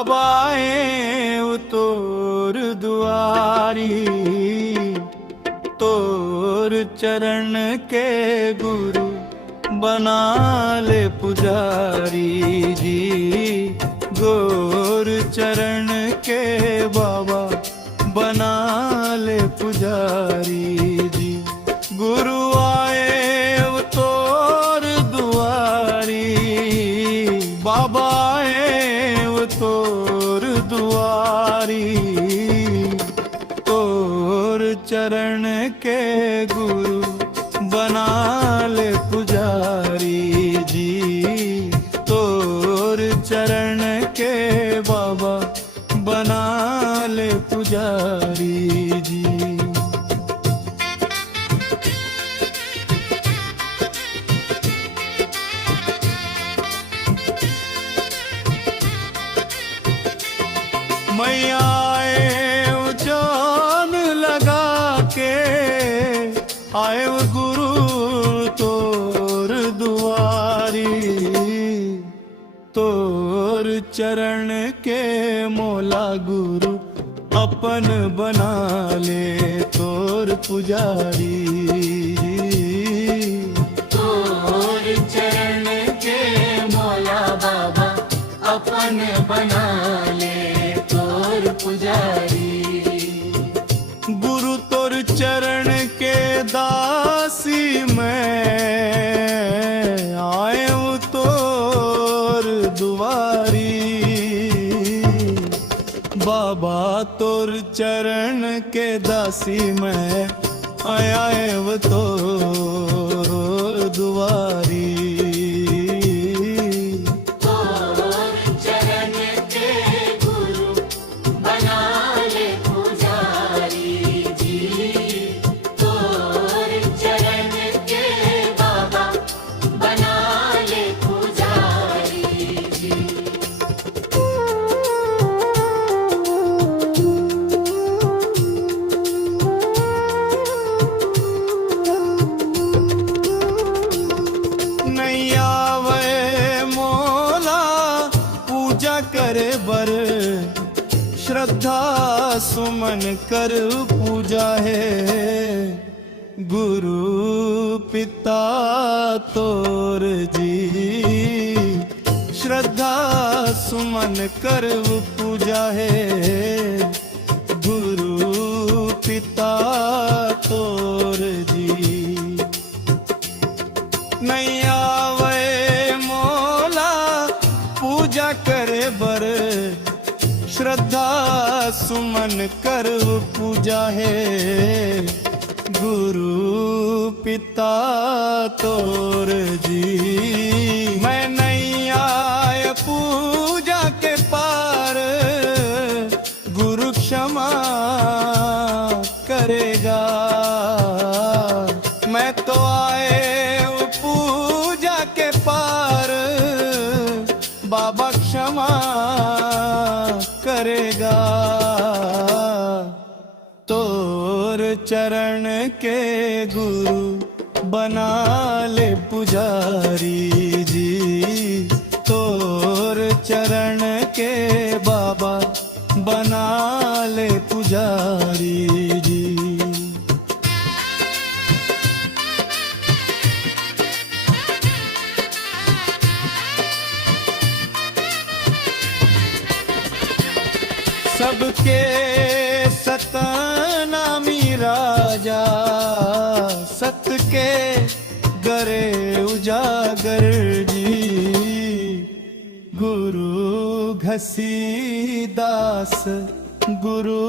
बाबा आए तोर दुआरी, तोर चरण के गुरु बना ले पुजारी जी। गोर चरण के बाबा बना ले पुजारी जी। गुरु आए तोर दुआरी, बाबा आए तोर दुआरी, तोर चरण के गुरु बना ले पुजारी जी। तोर चरण के बाबा बना ले पुजारी जी। मैया आए जान लगा के, आए गुरु तोर दुआरी, तोर चरण के मोला गुरु अपन बना ले तोर पुजारी। तोर चरण के मौला बाबा अपन बना ले तोर पुजारी। गुरु तोर चरण के दासी मैं, आए तोर दुआरी, बाबा तोर चरण के दासी मैं, आए वो तोर दुआरी। तोर चरण के गुरु बना ले पुजारी जी। तोर चरण के बाबा बना ले पुजारी जी। नहीं आवे मोला पूजा करे बर, श्रद्धा सुमन कर पूजा है। गुरु पिता तोर जी, श्रद्धा सुमन कर पूजा है। गुरु पिता तोर जी। नहीं आवे मोला पूजा करे बर, श्रद्धा सुमन कर पूजा है। गुरु पिता तोर जी। मैं नहीं आया पूजा के पार, गुरु क्षमा करेगा। मैं तो आए पूजा के पार, बाबा क्षमा करेगा। तोर चरण के गुरु बना ले पुजारी जी। तोर चरण के बाबा बना ले पुजारी जी। सबके सतनामी राजा, सत के गरे उजागर जी। गुरु घसीदास गुरु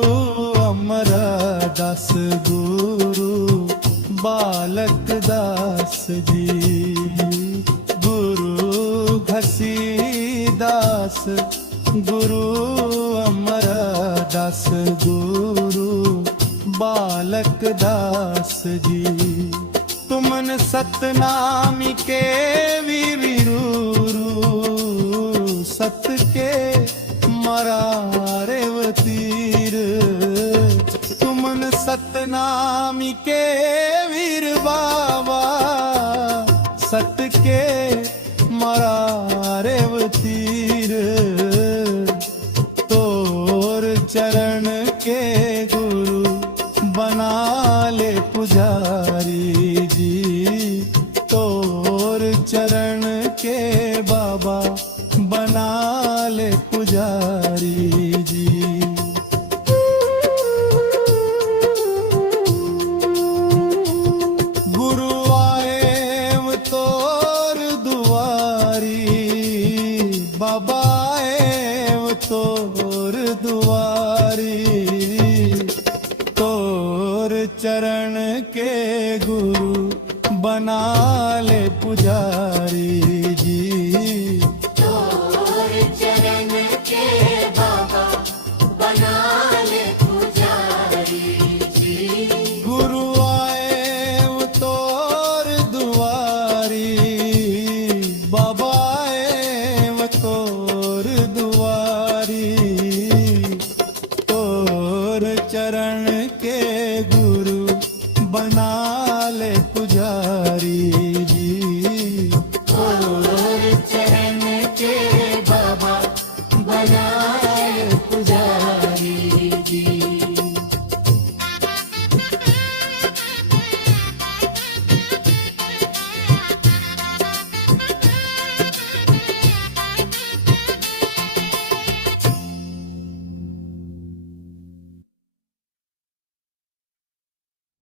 अमरदास, गुरु बालक दास जी। गुरु घसीदास गुरु अमरदास, गुरु बालक दास जी। तुमन सतनामी के वीरू, सत के मरा रेवतीर। तुमन सतनामी के वीर बाबा, सत के मरा रेवतीर। चरण के गुरु बना ले पुजारी जी तोर चरण के बाबा बना ले पुजारी जी गुरु आए तोर दुआरी बाबा आए तोर दुआरी तोर चरण के गुरु बना ले पुजारी